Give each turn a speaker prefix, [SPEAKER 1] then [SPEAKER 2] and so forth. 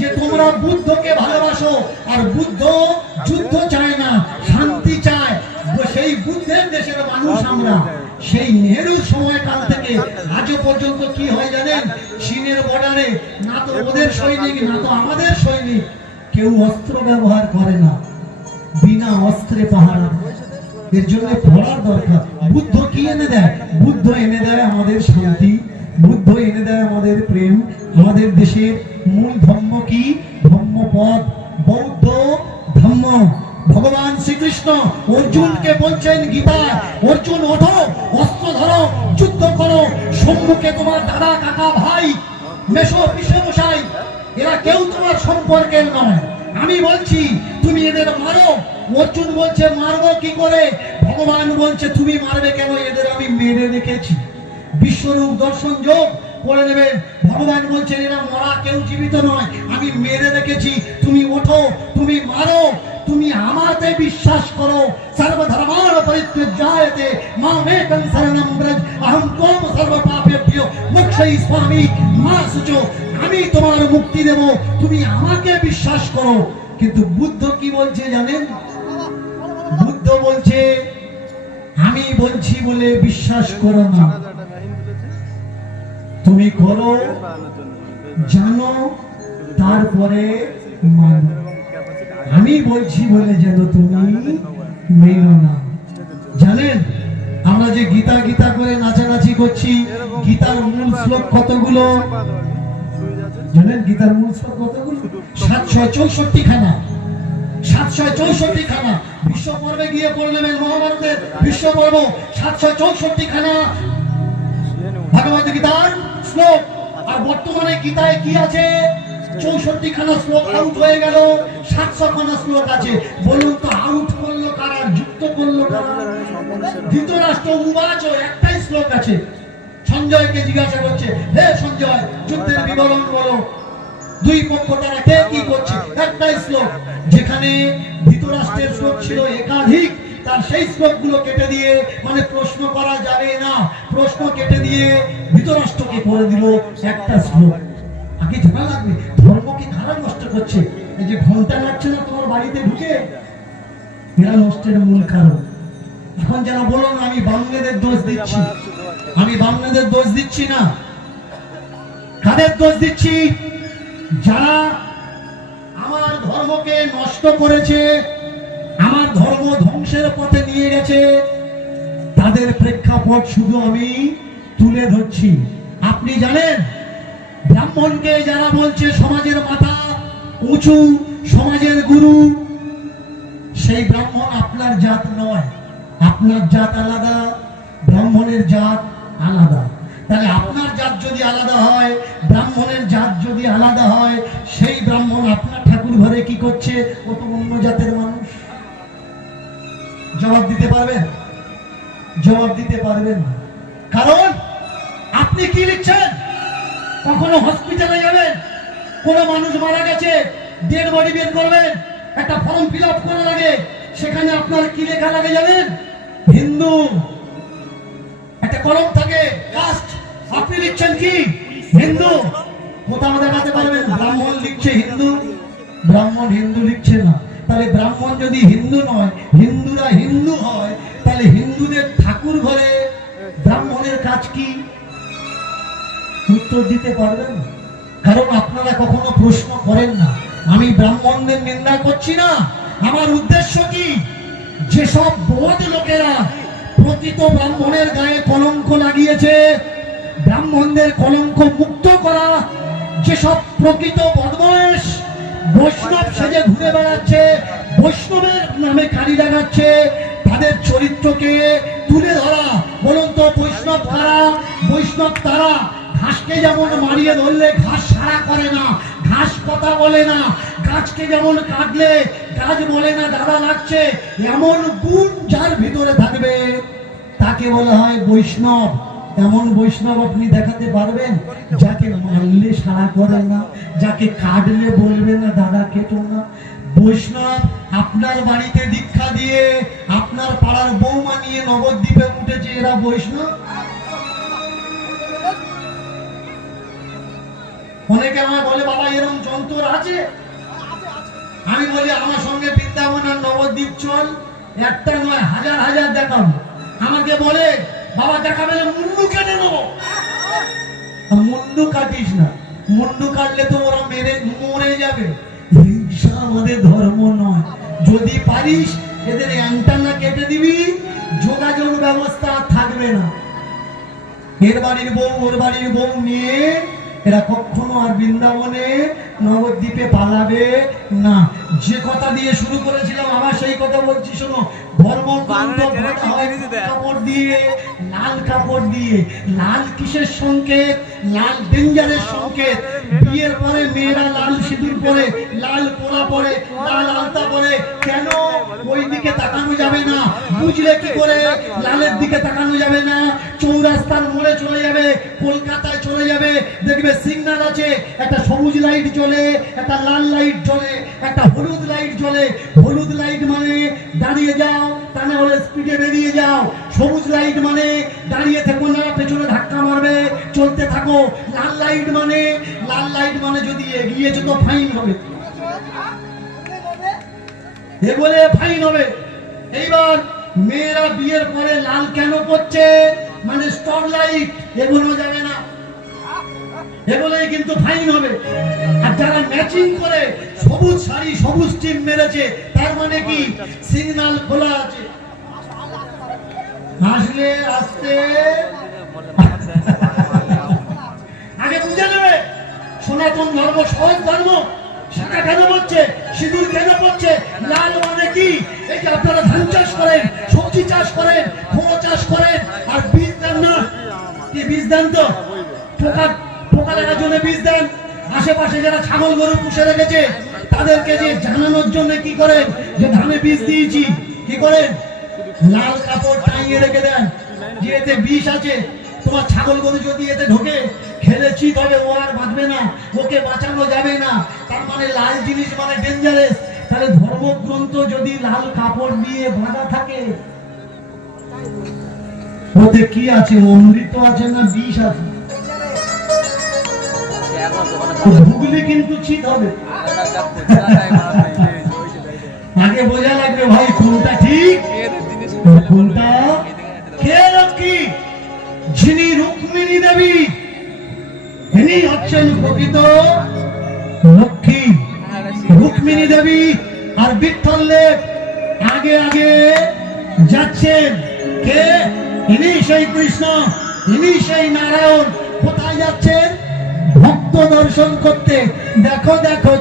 [SPEAKER 1] যে তোমরা বুদ্ধকে ভালোবাসো আর বুদ্ধ যুদ্ধ চায় না, শান্তি চায়। সেই বুদ্ধের দেশের মানুষ আমরা। সেই নেহরুর সময়কাল থেকে আজও পর্যন্ত কি হয় জানেন? চীনের বর্ডারে না তো ওদের সৈনিক, না তো আমাদের সৈনিক। কেউ অস্ত্র ব্যবহার করে না। বিনা অস্ত্রে পাহারা। এর জন্য পড়ার দরকার। বুদ্ধ কি এনে দেয়? বুদ্ধ এনে দেয় আমাদের শান্তি। বুদ্ধ এনে দেয় আমাদের প্রেম। আমাদের দেশের মূল ধর্ম কি? ধর্মপদ, বৌদ্ধ, ধর্ম। ভগবান শ্রীকৃষ্ণ অর্জুনকে বলছেন, গীতা, অর্জুন ওঠো, অস্ত্র ধরো, যুদ্ধ করো, সম্মুখে তোমার দাদা, কাকা, ভাই মেশো পিসে মশাই এরা কেউ তোমার সম্পর্কের নয়। আমি বলছি, তুমি এদের মারো। অর্জুন বলছে, মারবো কি করে? ভগবান বলছে, তুমি মারবে কেন? এদের আমি মেরে রেখেছি। বিশ্বরূপ দর্শন যোগ করে নেবেন। ভগবান বলছে এরা মরা কেউ জীবিত নয়। আমি মেরে রেখেছি তুমি ওঠো, তুমি মারো, তুমি আমাতে বিশ্বাস করো। পরিত্যাজ্যায়তে মামেকং শরণম ব্রজ সর্ব পাপেভ্যো স্বামী, মা সুচো, আমি তোমার মুক্তি দেব, তুমি আমাকে বিশ্বাস করো। কিন্তু বুদ্ধ কি বলছে জানেন? বুদ্ধ বলছে, আমি বলছি বলে বিশ্বাস করো না। তুমি করো জানো, তারপরে আমি বলছি বলে যেন তুমি মেনো না। জানেন, আমরা যে গীতা গীতা করে নাচানাচি করছি, গীতার মূল শ্লোক কতগুলো? জানেন, গীতার মূল শ্লোক কতগুলো? সাতশো চৌষট্টি খানা। সাতশো চৌষট্টি খানা। বিশ্ব পর্বে গিয়ে পড়ে নেবেন মহাভারতের বিশ্ব পর্ব সাতশো চৌষট্টি খানা। ভগবত গীতার শ্লোক আর বর্তমানে গীতায় কি আছে? চৌষট্টি খানা শ্লোক আউট হয়ে গেল, সাতশো খানা শ্লোক আছে। বলুন তো আউট করল কারা, যুক্ত করল কারা? ধৃতরাষ্ট্র উবাচ একটাই শ্লোক আছে। সঞ্জয়কে জিজ্ঞাসা করছে, হে সঞ্জয়, যুদ্ধের বিবরণ বলো। দুই পক্ষ তারা কে কি করছে? একটাই শ্লোক। যেখানে ধৃতরাষ্ট্রের শ্লোক ছিল একাধিক, তার সেই শ্লোকগুলো কেটে দিয়ে মানে প্রশ্ন করা যাবে না। প্রশ্ন কেটে দিয়ে ধৃতরাষ্ট্রকে করে দিল একটা শ্লোক। আগে ঝামেলা লাগবে ধর্মকে খারাপ নষ্ট করছে? এই যে ঘণ্টা লাগছে না তোমার বাড়িতে ঢুকে? এরা নষ্টের মূল কারণ। এখন যারা বলুন, আমি বাংলাদের দোষ দিচ্ছি। আমি বাংলাদের দোষ দিচ্ছি না। কাদের দোষ দিচ্ছি? যারা আমার ধর্মকে নষ্ট করেছে, আমার ধর্ম ধ্বংসের পথে নিয়ে গেছে তাদের প্রেক্ষাপট শুধু আমি তুলে ধরছি। আপনি জানেন, ব্রাহ্মণকে যারা বলছে সমাজের মাথা উঁচু সমাজের গুরু, সেই ব্রাহ্মণ আপনার জাত নয়। আপনার জাত আলাদা, ব্রাহ্মণের জাত আলাদা। তাহলে আপনার জাত যদি আলাদা হয়, ব্রাহ্মণের জাত যদি আলাদা হয়, সেই ব্রাহ্মণ আপনার ঠাকুর ঘরে কি করছে? ও তো অন্য জাতের মানুষ। জবাব দিতে পারবেন? জবাব দিতে পারবেন কারণ আপনি কি লিখছেন? কখনো হসপিটালে যাবেন, কোনো মানুষ মারা গেছে ডেড বডি বের করবেন, একটা ফর্ম ফিল আপ করা লাগে সেখানে আপনার কি লেখা লাগে জানেন? হিন্দু। একটা কলম থাকে কাস্ট আপনি লিখছেন কি? হিন্দু। কোথাও দেখাতে পারবেন ব্রাহ্মণ লিখছে হিন্দু, ব্রাহ্মণ হিন্দু লিখছে না। তাহলে ব্রাহ্মণ যদি হিন্দু নয়, হিন্দুরা হিন্দু হয় তাহলে হিন্দুদের ঠাকুর ঘরে ব্রাহ্মণের কাজ কি? উত্তর দিতে পারবেন? কারণ আপনারা কখনো প্রশ্ন করেন না। আমি ব্রাহ্মণদের নিন্দা করছি না। আমার উদ্দেশ্য কি? যেসব বোধ লোকেরা প্রকৃত ব্রাহ্মণের গায়ে কলঙ্ক লাগিয়েছে, ব্রাহ্মণদের কলঙ্ক মুক্ত করা, যেসব প্রকৃত বদমাস বৈষ্ণব সেজে ঘুরে বেড়াচ্ছে, বৈষ্ণবের নামে কালি লাগাচ্ছে তাদের চরিত্রকে তুলে ধরা, বলুন তো, বৈষ্ণব কারা বৈষ্ণব তারা, ঘাসকে যেমন মারিয়ে ধরলে ঘাস সারা করে না, ঘাস কথা বলে না, গাছকে যেমন কাটলে গাছ বলে না দাদা লাগছে, এমন গুণ যার ভিতরে থাকবে, তাকে বলা হয় বৈষ্ণব। এমন বৈষ্ণব আপনি দেখাতে পারবেন, যাকে মারলে সারা করে না, যাকে কাটলে বলবে না, দাদা, কেটো না। বৈষ্ণব, আপনার বাড়িতে দীক্ষা দিয়ে আপনার পাড়ার বৌমা নিয়ে নবদ্বীপে উঠেছে এরা বৈষ্ণব? অনেকে আমায় বলে, বাবা এরকম যন্ত্র আছে? আমি বলি, আমার সঙ্গে বৃন্দাবন আর নবদ্বীপ চল, একটা নয়, হাজার হাজার দেখাবো। আমাকে বলে, বাবা, দেখাবে মুন্ডু কেটে নেব। মুন্ডু কাটিস না, মুন্ডু কাটলে তো ওরা মেরে, মরে যাবে। আমাদের ধর্ম নয়। যদি পারিস এদের অ্যান্টানা কেটে দিবি যোগাযোগ ব্যবস্থা থাকবে না। এর বাড়ির বউ ওর বাড়ির বউ নিয়ে এরা কখনো আর বৃন্দাবনে নবদ্বীপে পালাবে না। যে কথা দিয়ে শুরু করেছিলাম আবার সেই কথা বলছি শোনো? কাপড় দিয়ে লাল কাপড় দিয়ে। লাল কিসের সংকেত? লাল ডেঞ্জারের সংকেত। বিয়ের পরে মেয়েরা লাল সিঁদুর পরে, লাল পোড়া পরে, লাল আলতা পরে, কেন ওই দিকে তাকানো যাবে না? বুঝলে কি করে? লালের দিকে তাকানো যাবে না। চৌরাস্তার মোড়ে চলে যাবে, কলকাতায় চলে যাবে। দেখবে সিগন্যাল আছে, একটা সবুজ লাইট জ্বলে, একটা লাল লাইট জ্বলে, একটা হলুদ লাইট জ্বলে। হলুদ লাইট মানে দাঁড়িয়ে যাও, তা না হলে স্পিডে বেরিয়ে যাও। সবুজ লাইট মানে দাঁড়িয়ে যদি তো ফাইন হবে। এ বলে ফাইন হবে। এইবার মেয়েরা বিয়ের পরে লাল কেন করছে মানে স্টপ লাইট এগোনো যাবে না। এগুলোই কিন্তু ফাইন হবে। আর যারা ম্যাচিং করে, সবুজ শাড়ি, সবুজ টিম মেরেছে, তার মানে কি? সিগন্যাল খোলা আছে। আসলে, আসতে আগে বুঝে নেবে? সনাতন ধর্ম, সহজ ধর্ম। শাখা কেন পড়ছে? সিঁদুর কেন পড়ছে? লাল মানে কি? এই যে আপনারা ধান চাষ করেন, সবজি চাষ করেন ফল চাষ করেন, আর বীজ দেন না। কি বীজ দেন তো? পোকা পোকা লাগার জন্য বীজ দেন। আশেপাশে যারা ছাগল গরু পুষে রেখেছে, তাদেরকে যে জানানোর জন্য কি করেন? যে ধানে বীজ দিয়েছি, কি করেন? লাল কাপড় টাঙিয়ে রেখে দেন। যে এতে বিষ আছে, তোমার ছাগল গরু যদি এতে ঢোকে খেলে চিত হবে ও আর বাঁচবে না, ওকে বাঁচানো যাবে না। তার মানে লাল জিনিস মানে ডেঞ্জারাস তাহলে ধর্মগ্রন্থ যদি লাল কাপড় দিয়ে বাঁধা থাকে, ওতে কি আছে? অমৃত আছে না বিষ আছে? ঢুকলে কিন্তু চিত হবে। আগে বোঝা লাগবে ভাই কোনটা ঠিক? কোনটা কে? লক্ষ্মী যিনি রুক্মিণী দেবী। ইনি হচ্ছেন প্রকৃত লক্ষ্মী। রুক্মিণী দেবী আর বিঠ্ঠলের আগে আগে যাচ্ছেন। কে? ইনি সেই কৃষ্ণ, ইনি সেই নারায়ণ। কোথায় যাচ্ছেন? ভক্ত দর্শন করতে। দেখো দেখো